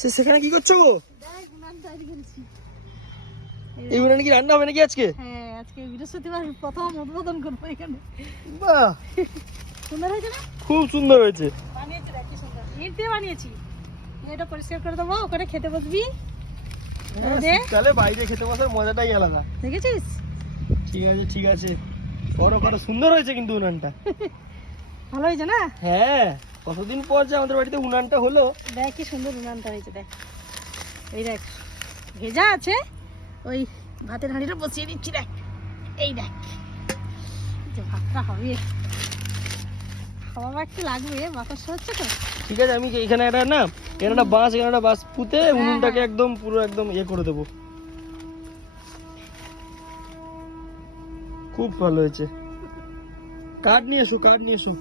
সেখানে কি করছো গো? এই উনানে কি রান্না হবে নাকি আজকে? হ্যাঁ, আজকে বৃহস্পতিবার প্রথম উদ্বোধন করবো এখানে। বাহ, সুন্দর হয়েছে না? খুব সুন্দর হয়েছে। বানিয়েছি দেখ কি সুন্দর, ইট দিয়ে বানিয়েছি। এটা পরিষ্কার করে দেবো, ওখানে খেতে বসবি। শীতকালে বাইরে খেতে বসার মজাটাই আলাদা। দেখেছিস? ঠিক আছে ঠিক আছে, করো করো। সুন্দর হয়েছে কিন্তু উনানটা। ভালো হয়েছে না? হ্যাঁ, কতদিন পর যে আমাদের বাড়িতে উনানটা হলো। দেখ কি সুন্দর উনানটা হয়েছে, দেখ। এই দেখ, ভেজা আছে। ওই ভাতের হাঁড়িটা বসিয়ে দিচ্ছি, দেখ। এই দেখ, যে ভাতটা হবে, খাওয়া একটু লাগবে, বাতাস হচ্ছে তো। ঠিক আছে, আমি এখানে একটা বাঁশ পুঁতে উনুনটাকে একদম পুরো একদম করে দেবো। খুব ভালো হয়েছে। কাঠ নিয়ে এসো, কাঠ নিয়ে এসো।